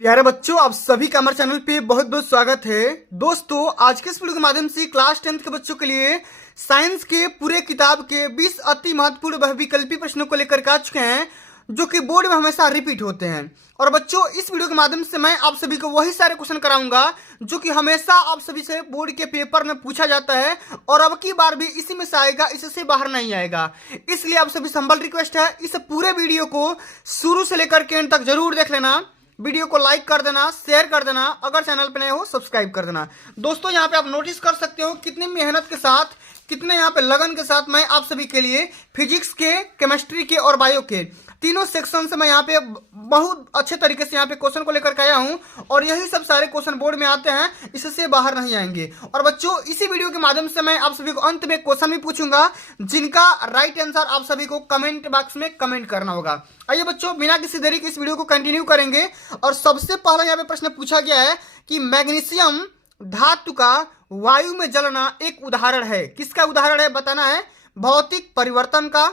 प्यारे बच्चों, आप सभी का हमारे चैनल पे बहुत बहुत स्वागत है। दोस्तों, आज के इस वीडियो के माध्यम से क्लास 10th के बच्चों के लिए साइंस के पूरे किताब के 20 अति महत्वपूर्ण बहुविकल्पी प्रश्नों को लेकर के आ चुके हैं, जो कि बोर्ड में हमेशा रिपीट होते हैं। और बच्चों, इस वीडियो के माध्यम से मैं आप सभी को वही सारे क्वेश्चन कराऊंगा जो कि हमेशा आप सभी से बोर्ड के पेपर में पूछा जाता है, और अब की बार भी इसी में से आएगा, इससे बाहर नहीं आएगा। इसलिए आप सभी से हम्बल रिक्वेस्ट है, इस पूरे वीडियो को शुरू से लेकर के एंड तक जरूर देख लेना। वीडियो को लाइक कर देना, शेयर कर देना, अगर चैनल पे नए हो सब्सक्राइब कर देना। दोस्तों, यहाँ पे आप नोटिस कर सकते हो कितनी मेहनत के साथ, कितने यहाँ पे लगन के साथ मैं आप सभी के लिए फिजिक्स के, केमिस्ट्री के और बायो के तीनों सेक्शन से मैं यहाँ पे बहुत अच्छे तरीके से यहाँ पे क्वेश्चन को लेकर के आया हूँ, और यही सब सारे क्वेश्चन बोर्ड में आते हैं, इससे बाहर नहीं आएंगे। और बच्चों, इसी वीडियो के माध्यम से मैं आप सभी को अंत में क्वेश्चन भी पूछूंगा, जिनका राइट आंसर आप सभी को कमेंट बॉक्स में कमेंट करना होगा। आइए बच्चों, बिना किसी देरी के इस वीडियो को कंटिन्यू करेंगे। और सबसे पहला यहाँ पे प्रश्न पूछा गया है कि मैग्नीशियम धातु का वायु में जलना एक उदाहरण है। किसका उदाहरण है बताना है? भौतिक परिवर्तन का,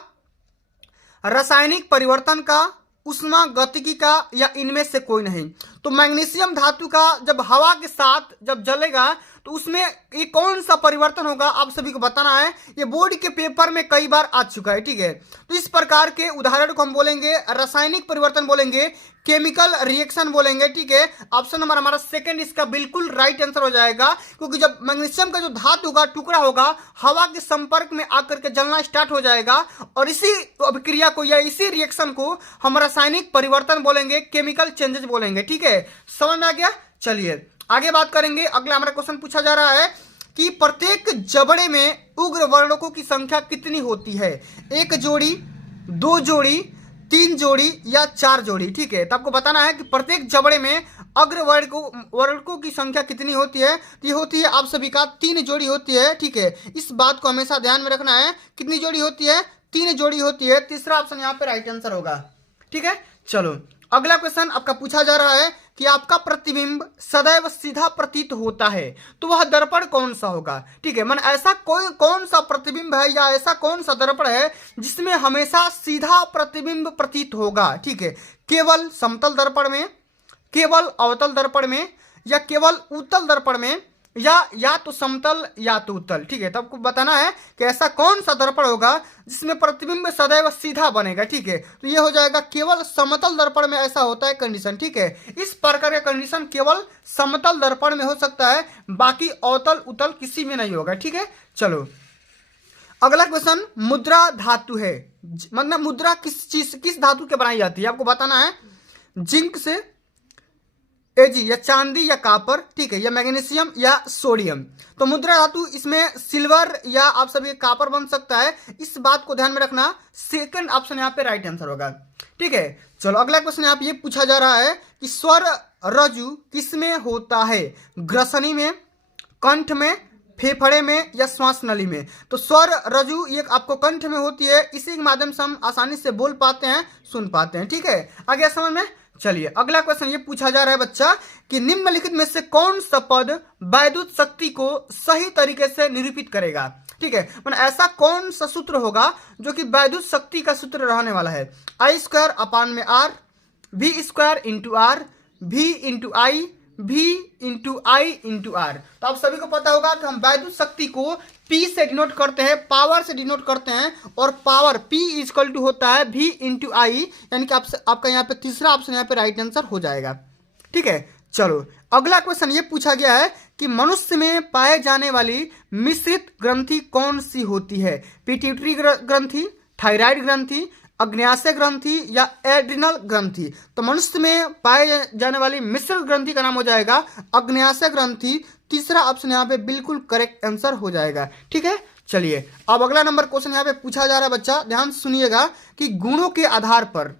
रासायनिक परिवर्तन का, उष्मा गतिकी का, या इनमें से कोई नहीं। तो मैग्नीशियम धातु का जब हवा के साथ जब जलेगा तो उसमें ये कौन सा परिवर्तन होगा, आप सभी को बताना है। ये बोर्ड के पेपर में कई बार आ चुका है, ठीक है। तो इस प्रकार के उदाहरण को हम बोलेंगे रासायनिक परिवर्तन बोलेंगे, केमिकल रिएक्शन बोलेंगे, ठीक है। ऑप्शन नंबर हमारा सेकंड इसका बिल्कुल राइट आंसर हो जाएगा, क्योंकि जब मैग्नीशियम का जो धातु का टुकड़ा होगा हवा के संपर्क में आकर के जलना स्टार्ट हो जाएगा, और इसी अभिक्रिया को या इसी रिएक्शन को हम रासायनिक परिवर्तन बोलेंगे, केमिकल चेंजेस बोलेंगे, ठीक है। समझ में आ गया? चलिए आगे बात करेंगे। अगला हमारा क्वेश्चन पूछा जा रहा है कि प्रत्येक जबड़े में उग्र वर्णकों की संख्या कितनी होती है? एक जोड़ी, दो जोड़ी, तीन जोड़ी, या चार जोड़ी, ठीक है। तो आपको बताना है कि प्रत्येक जबड़े में अग्र वर्णकों की संख्या कितनी होती है। तो ये होती है आप सभी का 3 जोड़ी होती है, ठीक है। इस बात को हमेशा ध्यान में रखना है। कितनी जोड़ी होती है? 3 जोड़ी होती है। तीसरा ऑप्शन यहाँ पे राइट आंसर होगा, ठीक है। चलो अगला क्वेश्चन आपका पूछा जा रहा है कि आपका प्रतिबिंब सदैव सीधा प्रतीत होता है, तो वह दर्पण कौन सा होगा? ठीक है, मन ऐसा कौन सा प्रतिबिंब है या ऐसा कौन सा दर्पण है जिसमें हमेशा सीधा प्रतिबिंब प्रतीत होगा? ठीक है, केवल समतल दर्पण में, केवल अवतल दर्पण में, या केवल उत्तल दर्पण में, या तो समतल या तो उत्तल, ठीक है। तो आपको बताना है कि ऐसा कौन सा दर्पण होगा जिसमें प्रतिबिंब सदैव सीधा बनेगा, ठीक है। तो ये हो जाएगा केवल समतल दर्पण में ऐसा होता है कंडीशन, ठीक है। इस प्रकार का कंडीशन केवल समतल दर्पण में हो सकता है, बाकी अवतल उत्तल किसी में नहीं होगा, ठीक है। चलो अगला क्वेश्चन, मुद्रा धातु है, मतलब मुद्रा किस धातु के बनाई जाती है? आपको बताना है जिंक से, एजी या चांदी या कापर, ठीक है, या मैग्नीशियम या सोडियम। तो मुद्रा धातु इसमें सिल्वर या आप सभी कापर बन सकता है, इस बात को ध्यान में रखना। सेकंड ऑप्शन यहाँ पे राइट आंसर होगा, ठीक है। चलो अगला क्वेश्चन यहाँ पे ये पूछा जा रहा है कि स्वर रज्जु किसमें होता है? ग्रसनी में, कंठ में, फेफड़े में, या श्वास नली में? तो स्वर रज्जु ये आपको कंठ में होती है, इसी के माध्यम से हम आसानी से बोल पाते हैं, सुन पाते हैं, ठीक है। आगे समझ में? चलिए अगला क्वेश्चन ये पूछा जा रहा है बच्चा कि निम्नलिखित में से कौन सा पद वैद्युत शक्ति को सही तरीके से निरूपित करेगा? ठीक है, मतलब ऐसा कौन सा सूत्र होगा जो कि वैद्युत शक्ति का सूत्र रहने वाला है? I² अपान में R, V² into R, V into I, V into I into R. तो आप सभी को पता होगा कि हम वैद्युत शक्ति को P से डिनोट करते हैं, पावर से डिनोट करते हैं, और पावर P इक्वल टू होता है V इंटू आई, यानी कि आपका यहाँ पे तीसरा ऑप्शन यहाँ पे राइट आंसर हो जाएगा, ठीक है। चलो अगला क्वेश्चन ये पूछा गया है कि मनुष्य में पाए जाने वाली मिश्रित ग्रंथि कौन सी होती है? पिट्यूटरी ग्रंथि, थायराइड ग्रंथि, अग्न्याशय ग्रंथि, या एड्रिनल ग्रंथि? तो मनुष्य में पाए जाने वाली मिश्रित ग्रंथि का नाम हो जाएगा अग्न्याशय ग्रंथि। तीसरा ऑप्शन यहाँ पे बिल्कुल करेक्ट आंसर हो जाएगा, ठीक है। चलिए अब अगला नंबर क्वेश्चन यहाँ पे पूछा जा रहा है बच्चा, ध्यान सुनिएगा कि गुणों के आधार पर,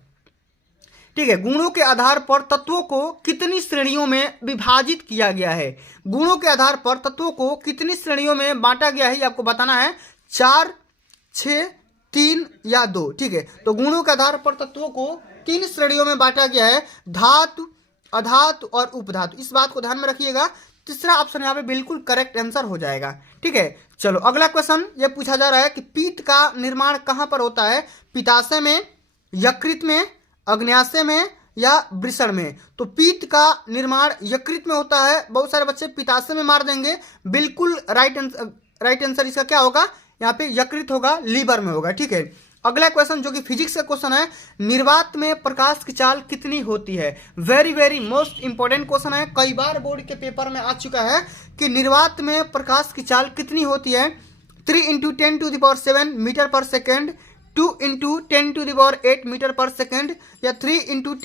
ठीक है, गुणों के आधार पर तत्वों को कितनी श्रेणियों में विभाजित किया गया है? गुणों के आधार पर तत्वों को कितनी श्रेणियों में बांटा गया है, आपको बताना है। 4, 6, 3 या 2, ठीक है। तो गुणों के आधार पर तत्वों को 3 श्रेणियों में बांटा गया है, धातु, अधातु और उपधातु। इस बात को ध्यान में रखिएगा। तीसरा ऑप्शन यहाँ पे बिल्कुल करेक्ट आंसर हो जाएगा, ठीक है। चलो अगला क्वेश्चन ये पूछा जा रहा है कि पीत का निर्माण कहाँ पर होता है? पित्ताशय में, यकृत में, अग्न्याशय में, या वृषण में। तो पीत का निर्माण यकृत में होता है। बहुत सारे बच्चे पित्ताशय में मार देंगे, बिल्कुल राइट आंसर इसका क्या होगा, यहाँ पे यकृत होगा, लीवर में होगा। ठीक है, अगला क्वेश्चन जो कि फिजिक्स का क्वेश्चन है, निर्वात में प्रकाश की चाल कितनी होती है। Very very most important question है, कई बार बोर्ड के पेपर में आ चुका है कि निर्वात में प्रकाश की चाल कितनी होती है। 3 × 10⁷ मीटर पर सेकेंड, 2 × 10⁸ मीटर पर सेकेंड, या 3 ×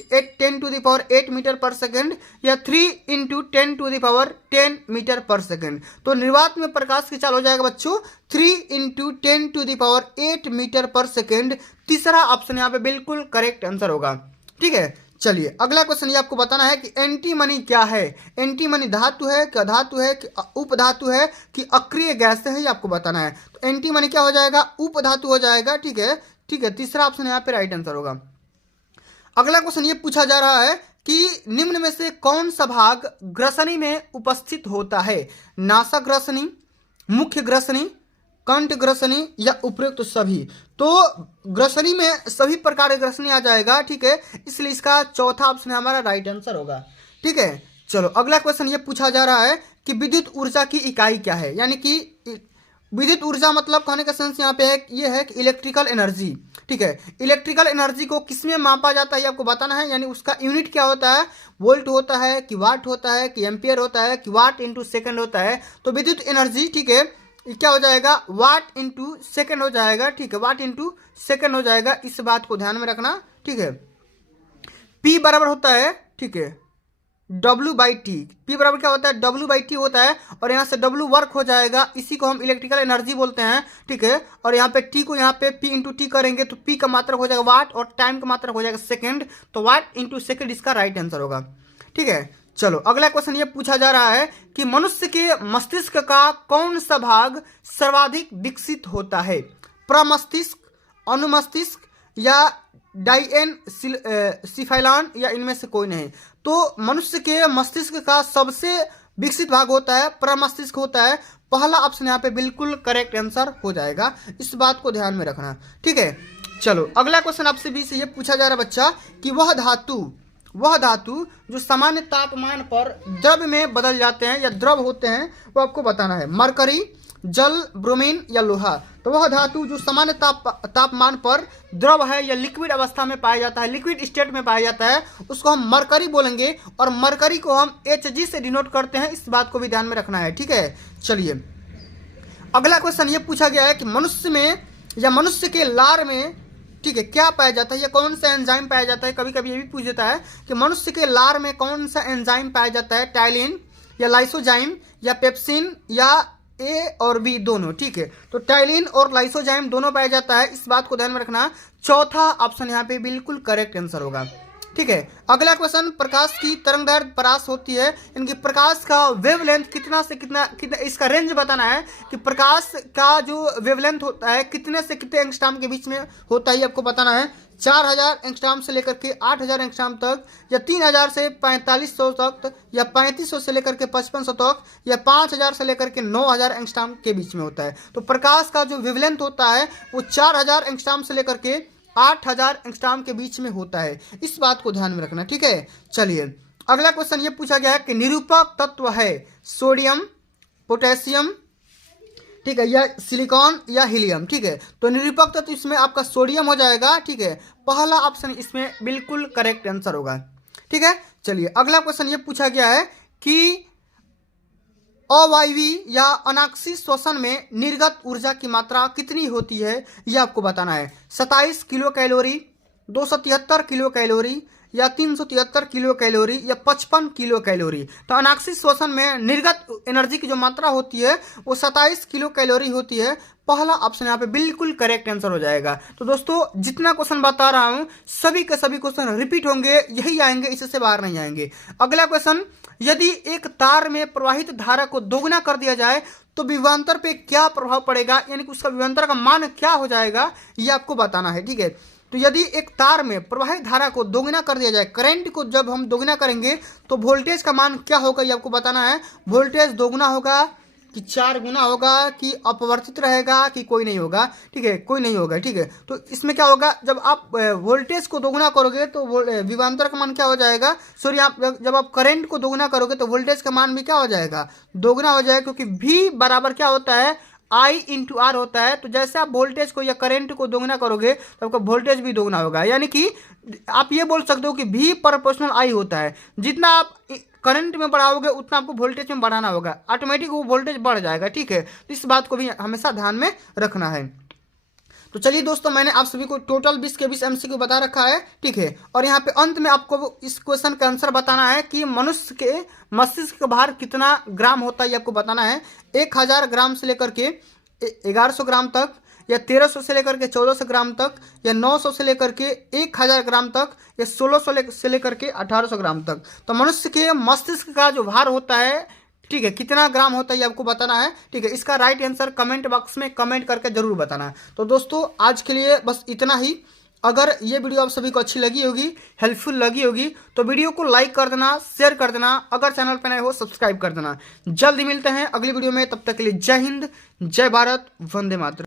10⁸ मीटर पर सेकेंड, या 3 × 10⁻10 मीटर पर सेकेंड। तो निर्वात में प्रकाश की चाल हो जाएगा बच्चों 3 × 10⁸ मीटर पर सेकेंड। तीसरा ऑप्शन यहाँ पे बिल्कुल करेक्ट आंसर होगा। ठीक है, चलिए अगला क्वेश्चन ये आपको बताना है कि एंटीमनी क्या है। एंटीमनी धातु है कि अधातु है कि उपधातु है कि अक्रिय गैस है, ये आपको बताना है। तो एंटीमनी क्या हो जाएगा, उपधातु हो जाएगा। ठीक है, ठीक है, तीसरा ऑप्शन यहाँ पे राइट आंसर होगा। अगला क्वेश्चन ये पूछा जा रहा है कि निम्न में से कौन सा भाग ग्रसनी में उपस्थित होता है। नासा ग्रसनी, मुख्य ग्रसनी, कंठ ग्रसनी या उपयुक्त सभी। तो ग्रसनी में सभी प्रकार के ग्रसनी आ जाएगा। ठीक है, इसलिए इसका चौथा ऑप्शन हमारा राइट आंसर होगा। ठीक है, चलो अगला क्वेश्चन ये पूछा जा रहा है कि विद्युत ऊर्जा की इकाई क्या है। यानी कि विद्युत ऊर्जा मतलब कहने का सेंस यहाँ पे है, ये है कि इलेक्ट्रिकल एनर्जी। ठीक है, इलेक्ट्रिकल एनर्जी को किसमें मापा जाता है ये आपको बताना है। यानी उसका यूनिट क्या होता है, वोल्ट होता है कि वाट होता है कि एम्पियर होता है कि वाट इंटू सेकेंड होता है। तो विद्युत एनर्जी, ठीक है, क्या हो जाएगा, वाट इंटू सेकेंड हो जाएगा। ठीक है, वाट इंटू सेकेंड हो जाएगा, इस बात को ध्यान में रखना। ठीक है, P बराबर होता है, ठीक है, W/T। P बराबर क्या होता है, W/T होता है, और यहाँ से W वर्क हो जाएगा, इसी को हम इलेक्ट्रिकल एनर्जी बोलते हैं। ठीक है, और यहाँ पे T को यहाँ पे P इंटू टी करेंगे तो P का मात्रक हो जाएगा वाट और टाइम का मात्रक हो जाएगा सेकेंड। तो वाट इंटू सेकेंड इसका राइट आंसर होगा। ठीक है, चलो अगला क्वेश्चन ये पूछा जा रहा है कि मनुष्य के मस्तिष्क का कौन सा भाग सर्वाधिक विकसित होता है। प्रमस्तिष्क, अनुमस्तिष्क या डाइएनसिफाइलान या इनमें से कोई नहीं। तो मनुष्य के मस्तिष्क का सबसे विकसित भाग होता है प्रमस्तिष्क होता है। पहला ऑप्शन यहाँ पे बिल्कुल करेक्ट आंसर हो जाएगा, इस बात को ध्यान में रखना। ठीक है, चलो अगला क्वेश्चन आपसे भी से ये पूछा जा रहा है बच्चा कि वह धातु जो सामान्य तापमान पर द्रव में बदल जाते हैं या द्रव होते हैं वो आपको बताना है। मरकरी, जल, ब्रोमीन या लोहा। तो वह धातु जो सामान्य तापमान पर द्रव है या लिक्विड अवस्था में पाया जाता है, लिक्विड स्टेट में पाया जाता है, उसको हम मरकरी बोलेंगे, और मरकरी को हम Hg से डिनोट करते हैं, इस बात को भी ध्यान में रखना है। ठीक है, चलिए अगला क्वेश्चन ये पूछा गया है कि मनुष्य में या मनुष्य के लार में, ठीक है, क्या पाया जाता है या कौन सा एंजाइम पाया जाता है। कभी कभी ये भी पूछ देता है कि मनुष्य के लार में कौन सा एंजाइम पाया जाता है, टाइलिन या लाइसोजाइम या पेप्सिन या ए और बी दोनों। ठीक है, तो टाइलिन और लाइसोजाइम दोनों पाया जाता है, इस बात को ध्यान में रखना। चौथा ऑप्शन यहाँ पे बिल्कुल करेक्ट आंसर होगा। ठीक है, अगला क्वेश्चन, प्रकाश की तरंगदैर्घ्य परास होती है, इनकी प्रकाश का वेवलेंथ कितना से कितना इसका रेंज बताना है कि प्रकाश का जो वेवलेंथ होता है कितने से कितने एंगस्ट्रॉम के बीच में होता है, आपको बताना है। 4000 एंगस्ट्रॉम से लेकर के 8000 एंगस्ट्रॉम तक, या 3000 से 4500 तक, या 3500 से लेकर के 5500 तक, या 5000 से लेकर के 9000 एंगस्ट्रॉम के बीच में होता है। तो प्रकाश का जो वेवलेंथ होता है वो 4000 एंगस्ट्रॉम से लेकर के 8000 एंगस्ट्रॉम के बीच में होता है, इस बात को ध्यान में रखना। ठीक है, चलिए अगला क्वेश्चन ये पूछा गया है कि निरूपक तत्व है सोडियम, पोटेशियम, ठीक है, या सिलिकॉन या हीलियम। ठीक है, तो निरूपक तत्व इसमें आपका सोडियम हो जाएगा। ठीक है, पहला ऑप्शन इसमें बिल्कुल करेक्ट आंसर होगा। ठीक है, चलिए अगला क्वेश्चन ये पूछा गया है कि अवायवीय या अनाक्षी श्वसन में निर्गत ऊर्जा की मात्रा कितनी होती है, यह आपको बताना है। 27 किलो कैलोरी, 273 किलो कैलोरी, या 373 किलो कैलोरी, या 55 किलो कैलोरी। तो अनाक्षी श्वसन में निर्गत एनर्जी की जो मात्रा होती है वो 27 किलो कैलोरी होती है। पहला ऑप्शन यहाँ पे बिल्कुल करेक्ट आंसर हो जाएगा। तो दोस्तों जितना क्वेश्चन बता रहा हूँ सभी के सभी क्वेश्चन रिपीट होंगे, यही आएंगे, इससे बाहर नहीं आएंगे। अगला क्वेश्चन, यदि एक तार में प्रवाहित धारा को दोगुना कर दिया जाए तो विभवांतर पे क्या प्रभाव पड़ेगा, यानी कि उसका विभवांतर का मान क्या हो जाएगा, ये आपको बताना है। ठीक है, तो यदि एक तार में प्रवाहित धारा को दोगुना कर दिया जाए, करंट को जब हम दोगुना करेंगे तो वोल्टेज का मान क्या होगा, ये आपको बताना है। वोल्टेज दोगुना होगा कि 4 गुना होगा कि अपवर्तित रहेगा कि कोई नहीं होगा, ठीक है, कोई नहीं होगा, ठीक है। तो इसमें क्या होगा, जब आप वोल्टेज को दोगुना करोगे तो विभवांतर का मान क्या हो जाएगा, सॉरी, आप जब आप करंट को दोगुना करोगे तो वोल्टेज का मान भी क्या हो जाएगा, दोगुना हो जाएगा, क्योंकि V बराबर क्या होता है, I इंटू आर होता है। तो जैसे आप वोल्टेज को या करंट को दोगुना करोगे तो आपका वोल्टेज भी दोगुना होगा, यानी कि आप ये बोल सकते हो कि V प्रोपोर्शनल I होता है। जितना आप करंट में बढ़ाओगे उतना आपको वोल्टेज में बढ़ाना होगा, ऑटोमेटिक वो वोल्टेज बढ़ जाएगा, ठीक है। तो इस बात को भी हमेशा ध्यान में रखना है। तो चलिए दोस्तों, मैंने आप सभी को टोटल 20 के 20 MCQ बता रखा है, ठीक है। और यहाँ पे अंत में आपको इस क्वेश्चन का आंसर बताना है कि मनुष्य के मस्तिष्क का भार कितना ग्राम होता है, ये आपको बताना है। 1000 ग्राम से लेकर के 1100 ग्राम तक, या 1300 से लेकर के 1400 ग्राम तक, या 900 से लेकर के 1000 ग्राम तक, या 1600 से लेकर के 1800 ग्राम तक। तो मनुष्य के मस्तिष्क का जो भार होता है, ठीक है, कितना ग्राम होता है ये आपको बताना है, ठीक है। इसका राइट आंसर कमेंट बॉक्स में कमेंट करके जरूर बताना है। तो दोस्तों आज के लिए बस इतना ही। अगर ये वीडियो आप सभी को अच्छी लगी होगी, हेल्पफुल लगी होगी, तो वीडियो को लाइक कर देना, शेयर कर देना, अगर चैनल पर नए हो सब्सक्राइब कर देना। जल्दी मिलते हैं अगली वीडियो में, तब तक के लिए जय हिंद, जय भारत, वंदे मातरम।